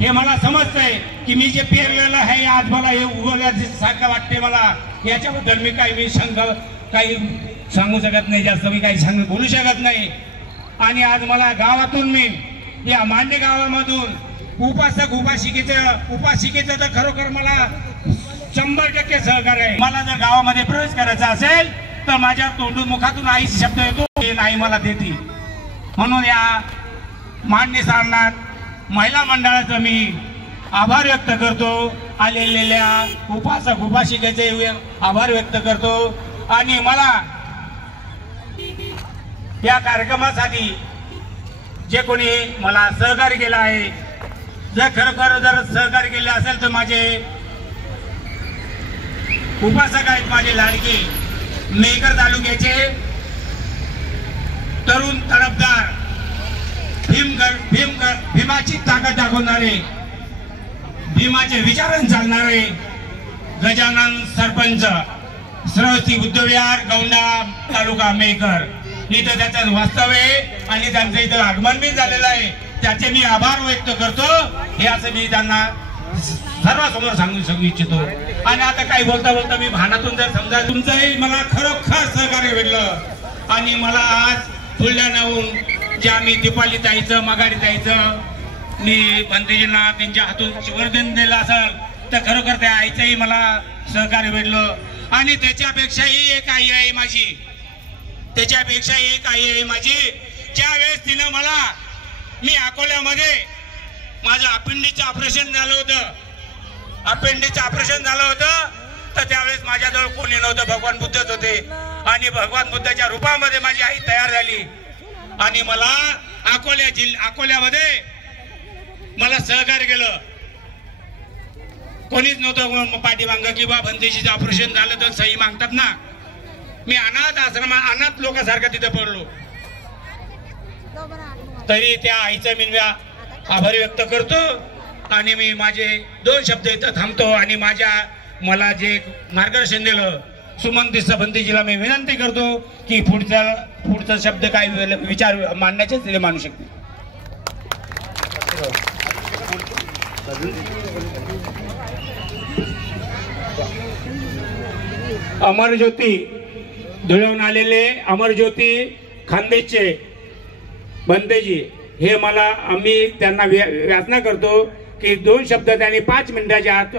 हे मला समजतंय की मी जे पेरलेलं आहे आज मला हे उगवल्यासारखं वाटते मला। याच्याबद्दल मी काही सांगू शकत नाही, जास्त मी काही बोलू शकत नाही। आणि आज मला गावातून मी या मांडे गावामधून उपासिकेचं तर खरोखर मला 100% सहकार्य आहे। मला जर गावामध्ये प्रवेश करायचा असेल तर माझ्या तोंडून मुखातून आई शब्द येतो, आई मला देते। म्हणून या मांडे सारनाथ महिला मंडळाचा मी आभार व्यक्त करतो, आलेल्या उपासिकेचे आभार व्यक्त करतो। आणि मला या कार्यक्रमासाठी जे कोणी मला सहकार्य केलं आहे, जर खरोखर जर सहकार्य केले असेल तर माझे उपासक आहेत, माझे लाडके मेहकर तालुक्याचे तरुण तडफदार भीमाची ताकद दाखवणारे, भीमाचे विचारण चालणारे गजानन सरपंच श्रीमती बुद्धविहार गौंडा तालुका मेहकर, इथं त्याचं वास्तव आहे आणि त्यांचं इथं आगमन बी झालेलं आहे। त्याचे मी आभार व्यक्त करतो, हे असं मी त्यांना सर्वांसमोर सांगू इच्छितो। आणि आता काही बोलता बोलता मी भानातून जर समजा तुमचंही मला खरोखर सहकार्य भेटलं आणि मला आज फुलढाण्याहून जे आम्ही दीपाली ताईचं माघारी ताईचं मी भंतेजींना त्यांच्या हातून वर्धन दिलं असेल तर खरोखर त्या आईचंही मला सहकार्य भेटलं। आणि त्याच्यापेक्षाही एक आई आहे माझी, त्याच्यापेक्षा एक आई आहे माझी, ज्या वेळेस तिनं मला मी अकोल्यामध्ये माझं अपेंडिक्सचं ऑपरेशन झालं होतं, तर त्यावेळेस माझ्याजवळ कोणी नव्हतं, भगवान बुद्धच होते। आणि भगवान बुद्धाच्या रूपामध्ये माझी आई तयार झाली आणि मला अकोल्यामध्ये मला सहकार्य केलं। कोणीच नव्हतं पाठीमागं की बा भंतेजीचं ऑपरेशन झालं तर सही मागतात ना। मी अनाथ लोकांसारखं तिथे पडलो, तरी त्या आईचा मी आभार व्यक्त करतो। आणि मी माझे 2 शब्द इथं थांबतो आणि मला जे मार्गदर्शन दिलं सुमन भंतेजीला मी विनंती करतो की पुढचा शब्द काय विचार मांडण्याचेच ते मानू शकते। अमरज्योती धुळवून आलेले अमरज्योती खानदेशचे भंतेजी, हे आम्ही त्यांना याचना करतो की 2 शब्द त्यांनी 5 मिनिटाच्या आत